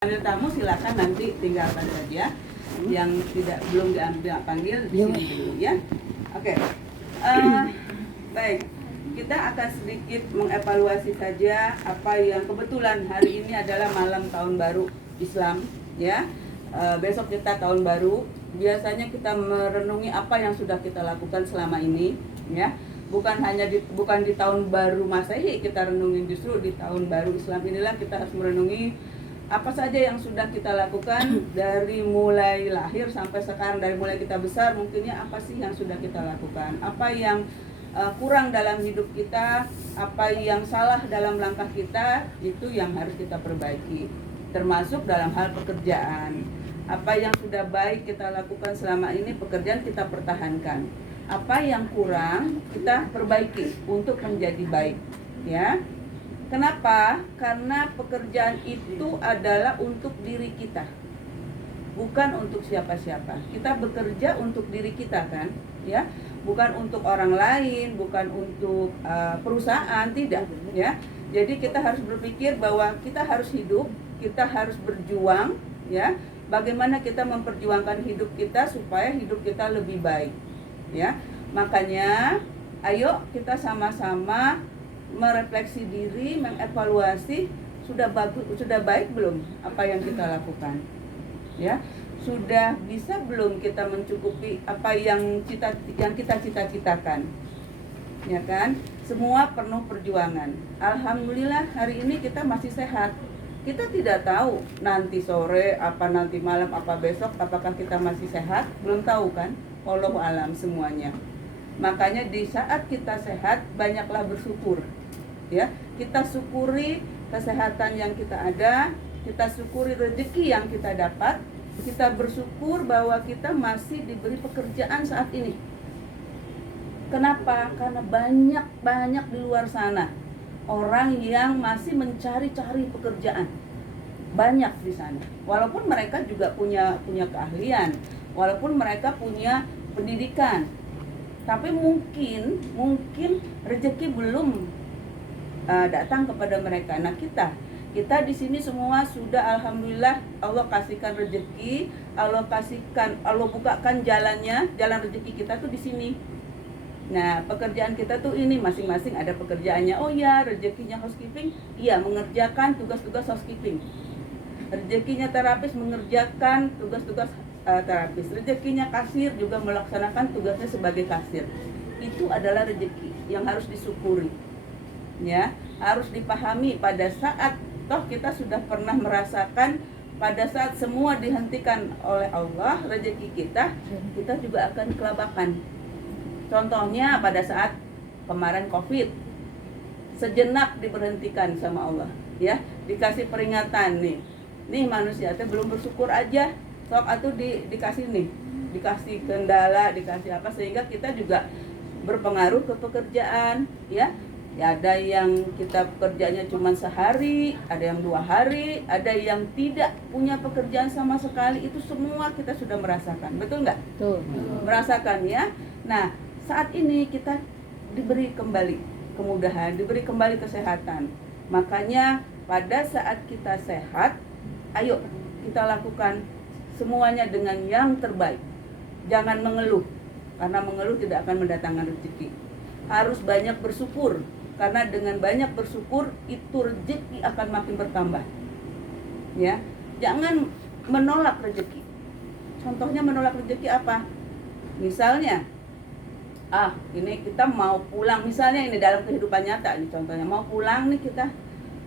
Panggil tamu silakan nanti tinggalkan saja. Yang belum diambil panggil di sini dulu ya. Oke. Baik. Kita akan sedikit mengevaluasi saja apa yang kebetulan hari ini adalah malam tahun baru Islam ya. Besok kita tahun baru. Biasanya kita merenungi apa yang sudah kita lakukan selama ini ya. Bukan di tahun baru Masehi kita renungin, justru di tahun baru Islam inilah kita harus merenungi apa saja yang sudah kita lakukan dari mulai lahir sampai sekarang, dari mulai kita besar mungkinnya apa sih yang sudah kita lakukan, apa yang kurang dalam hidup kita, apa yang salah dalam langkah kita, itu yang harus kita perbaiki, termasuk dalam hal pekerjaan. Apa yang sudah baik kita lakukan selama ini, pekerjaan kita pertahankan. Apa yang kurang kita perbaiki untuk menjadi baik ya. Kenapa? Karena pekerjaan itu adalah untuk diri kita, bukan untuk siapa-siapa. Kita bekerja untuk diri kita kan, ya, bukan untuk orang lain, bukan untuk perusahaan, tidak, ya. Jadi kita harus berpikir bahwa kita harus hidup, kita harus berjuang, ya. Bagaimana kita memperjuangkan hidup kita supaya hidup kita lebih baik, ya. Makanya, ayo kita sama-sama merefleksi diri, mengevaluasi sudah baik belum apa yang kita lakukan, ya, sudah bisa belum kita mencukupi apa yang kita cita-citakan, ya kan? Semua penuh perjuangan. Alhamdulillah hari ini kita masih sehat. Kita tidak tahu nanti sore apa, nanti malam apa, besok apakah kita masih sehat, belum tahu kan? Wallahu alam semuanya. Makanya di saat kita sehat banyaklah bersyukur. Ya, kita syukuri kesehatan yang kita ada, kita syukuri rezeki yang kita dapat, kita bersyukur bahwa kita masih diberi pekerjaan saat ini. Kenapa? Karena banyak di luar sana orang yang masih mencari-cari pekerjaan. Banyak di sana. Walaupun mereka juga punya keahlian, walaupun mereka punya pendidikan, tapi mungkin rezeki belum datang kepada mereka. Nah, kita di sini semua sudah alhamdulillah Allah kasihkan rezeki, Allah bukakan jalan rezeki kita tuh di sini. Nah, pekerjaan kita tuh ini masing-masing ada pekerjaannya. Oh ya, rezekinya housekeeping, iya mengerjakan tugas-tugas housekeeping. Rezekinya terapis mengerjakan tugas-tugas terapis. Rezekinya kasir juga melaksanakan tugasnya sebagai kasir. Itu adalah rezeki yang harus disyukuri. Ya, harus dipahami pada saat toh kita sudah pernah merasakan pada saat semua dihentikan oleh Allah rezeki kita juga akan kelabakan. Contohnya pada saat kemarin Covid, sejenak diberhentikan sama Allah, ya, dikasih peringatan nih manusia itu belum bersyukur aja, sok atuh dikasih kendala, dikasih apa, sehingga kita juga berpengaruh ke pekerjaan, ya. Ya, ada yang kita pekerjaannya cuma sehari, ada yang 2 hari, ada yang tidak punya pekerjaan sama sekali. Itu semua kita sudah merasakan, betul nggak? Betul. Merasakan ya. Nah, saat ini kita diberi kembali kemudahan, diberi kembali kesehatan. Makanya pada saat kita sehat, ayo kita lakukan semuanya dengan yang terbaik. Jangan mengeluh, karena mengeluh tidak akan mendatangkan rezeki. Harus banyak bersyukur, karena dengan banyak bersyukur itu rezeki akan makin bertambah. Ya, jangan menolak rezeki. Contohnya menolak rezeki apa? Misalnya, ini kita mau pulang, misalnya ini dalam kehidupan nyata, ini contohnya mau pulang nih, kita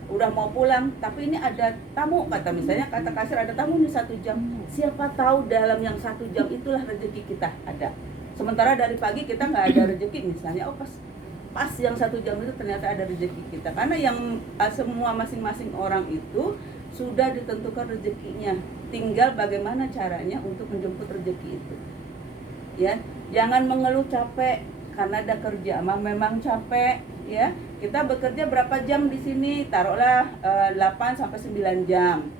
udah mau pulang, tapi ini ada tamu, kata kasir ada tamu nih 1 jam. Siapa tahu dalam yang 1 jam itulah rezeki kita ada. Sementara dari pagi kita nggak ada rezeki, misalnya, pas yang 1 jam itu ternyata ada rezeki kita. Karena yang semua masing-masing orang itu sudah ditentukan rezekinya. Tinggal bagaimana caranya untuk menjemput rezeki itu. Ya, jangan mengeluh capek karena ada kerja, memang capek, ya. Kita bekerja berapa jam di sini? Taruhlah 8 sampai 9 jam.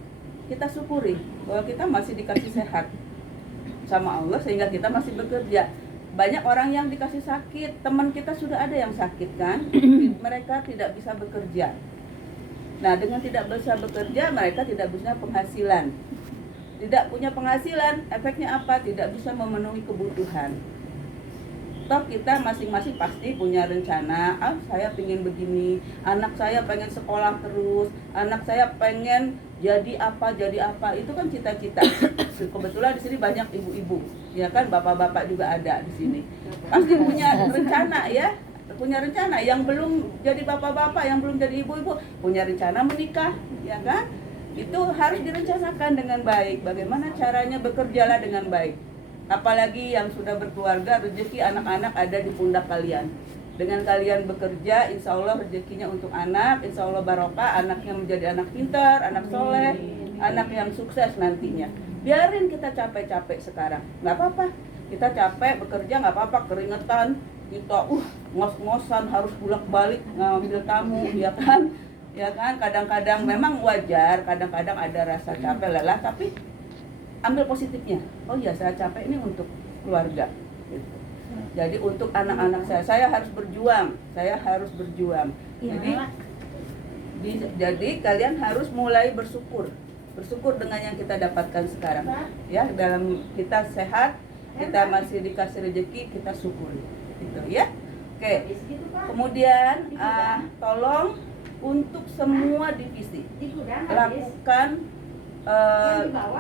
Kita syukuri bahwa kita masih dikasih sehat sama Allah sehingga kita masih bekerja. Banyak orang yang dikasih sakit, teman kita sudah ada yang sakit kan, mereka tidak bisa bekerja. Nah, dengan tidak bisa bekerja, mereka tidak bisa penghasilan. Tidak punya penghasilan, efeknya apa? Tidak bisa memenuhi kebutuhan. Toh kita masing-masing pasti punya rencana, saya pengen begini, anak saya pengen sekolah terus, anak saya pengen jadi apa, itu kan cita-cita. Kebetulan di sini banyak ibu-ibu, ya kan, bapak-bapak juga ada di sini. Pasti punya rencana ya, punya rencana. Yang belum jadi bapak-bapak, yang belum jadi ibu-ibu, punya rencana menikah, ya kan? Itu harus direncanakan dengan baik. Bagaimana caranya bekerjalah dengan baik. Apalagi yang sudah berkeluarga, rezeki anak-anak ada di pundak kalian. Dengan kalian bekerja, insya Allah rezekinya untuk anak, insya Allah barokah, anaknya menjadi anak pintar, anak soleh, anak yang sukses nantinya. Biarin kita capek-capek sekarang, nggak apa-apa. Kita capek bekerja nggak apa-apa, keringetan, kita ngos-ngosan harus bolak-balik ngambil tamu, ya kan? Ya kan, kadang-kadang memang wajar, kadang-kadang ada rasa capek, lelah, tapi ambil positifnya. Oh iya, saya capek ini untuk keluarga gitu. Jadi untuk anak-anak saya harus berjuang, jadi kalian harus mulai bersyukur dengan yang kita dapatkan sekarang ya. Dalam kita sehat, kita masih dikasih rezeki, kita syukuri gitu ya. Oke. Kemudian tolong untuk semua divisi lakukan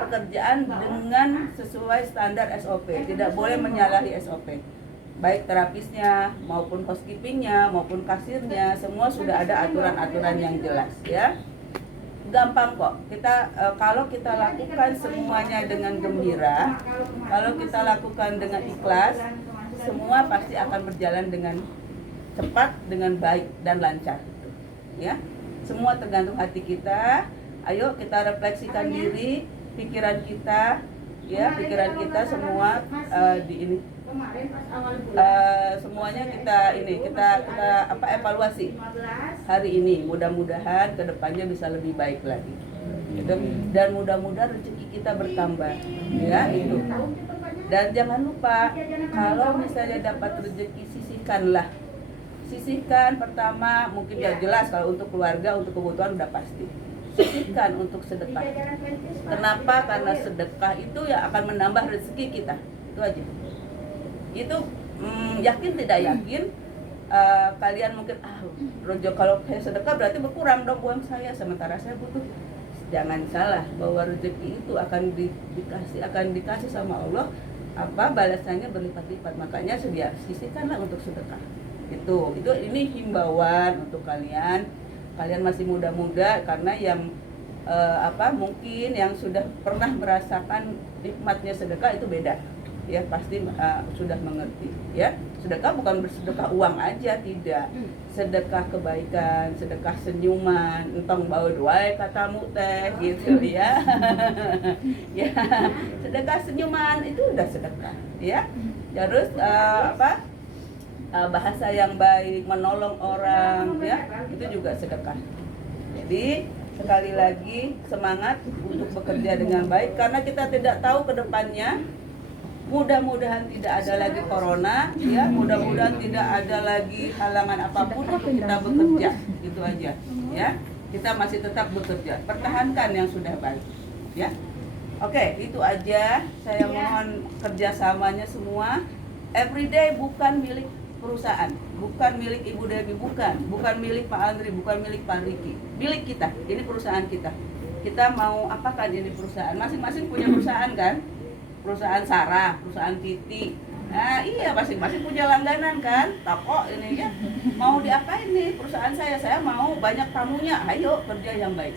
pekerjaan dengan sesuai standar SOP, tidak boleh menyalahi SOP. Baik terapisnya maupun housekeepingnya maupun kasirnya, semua sudah ada aturan-aturan yang jelas ya. Gampang kok. Kita kalau kita lakukan semuanya dengan gembira, kalau kita lakukan dengan ikhlas, semua pasti akan berjalan dengan cepat, dengan baik dan lancar ya. Semua tergantung hati kita. Ayo kita refleksikan diri, pikiran kita, ya, pikiran kita semua di ini. Semuanya kita evaluasi hari ini. Mudah-mudahan kedepannya bisa lebih baik lagi. Gitu. Dan mudah-mudahan rezeki kita bertambah, ya itu. Dan jangan lupa kalau misalnya dapat rezeki, sisihkan pertama, mungkin ya jelas kalau untuk keluarga, untuk kebutuhan udah pasti. Sisihkan untuk sedekah. Kenapa? Karena sedekah itu ya akan menambah rezeki kita. Itu aja. Itu yakin tidak yakin, kalian mungkin Rojo kalau saya sedekah berarti berkurang dong uang saya, sementara saya butuh. Jangan salah bahwa rezeki itu akan dikasih sama Allah, balasannya berlipat-lipat. Makanya sisihkanlah untuk sedekah. Ini himbauan untuk kalian. Kalian masih muda-muda, karena yang mungkin yang sudah pernah merasakan nikmatnya sedekah itu beda ya, pasti sudah mengerti ya. Sedekah bukan bersedekah uang aja, tidak. Sedekah kebaikan, sedekah senyuman, entong bawa doa katamu teh gitu ya. Ya, sedekah senyuman itu udah sedekah ya. Terus bahasa yang baik, menolong orang ya, itu juga sedekah. Jadi sekali lagi semangat untuk bekerja dengan baik, karena kita tidak tahu ke depannya. Mudah-mudahan tidak ada lagi corona ya, mudah-mudahan tidak ada lagi halangan apapun untuk kita bekerja. Itu aja ya. Kita masih tetap bekerja, pertahankan yang sudah baik ya. Oke, itu aja. Saya mohon kerjasamanya semua. Everyday bukan milik perusahaan, bukan milik Ibu Dewi, bukan milik Pak Andri, bukan milik Pak Riki, milik kita. Ini perusahaan kita. Kita mau apakan ini perusahaan? Masing-masing punya perusahaan kan? Perusahaan Sarah, perusahaan Titi. Nah, iya, masing-masing punya langganan kan? Toko ini ya. Mau diapain nih perusahaan saya? Saya mau banyak tamunya. Ayo kerja yang baik.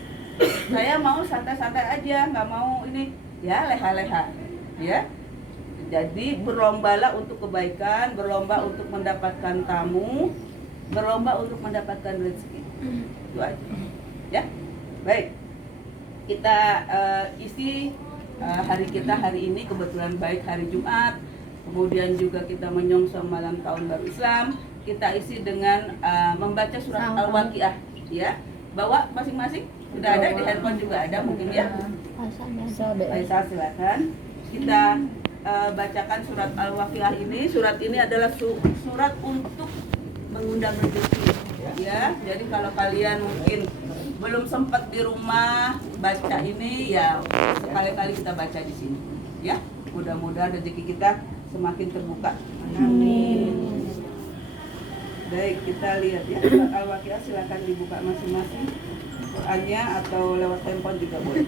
Saya mau santai-santai aja, nggak mau ini ya leha-leha. Ya. Jadi berlombalah untuk kebaikan, berlomba untuk mendapatkan tamu, berlomba untuk mendapatkan rezeki. Itu aja. Ya. Baik. Kita isi hari kita hari ini, kebetulan baik hari Jumat. Kemudian juga kita menyongsong malam tahun baru Islam. Kita isi dengan membaca surat Al-Waqiah, ya. Bawa masing-masing. Sudah ada di handphone juga ada mungkin ya. Aisyah silakan. Kita bacakan surat Al-Waqiah ini. Surat ini adalah surat untuk mengundang rezeki ya. Jadi kalau kalian mungkin belum sempat di rumah baca ini, ya sekali-kali kita baca di sini. Ya, mudah-mudahan rezeki kita semakin terbuka. Amin. Baik, kita lihat ya, surat Al-Waqiah silakan dibuka masing-masing Qurannya atau lewat handphone juga boleh.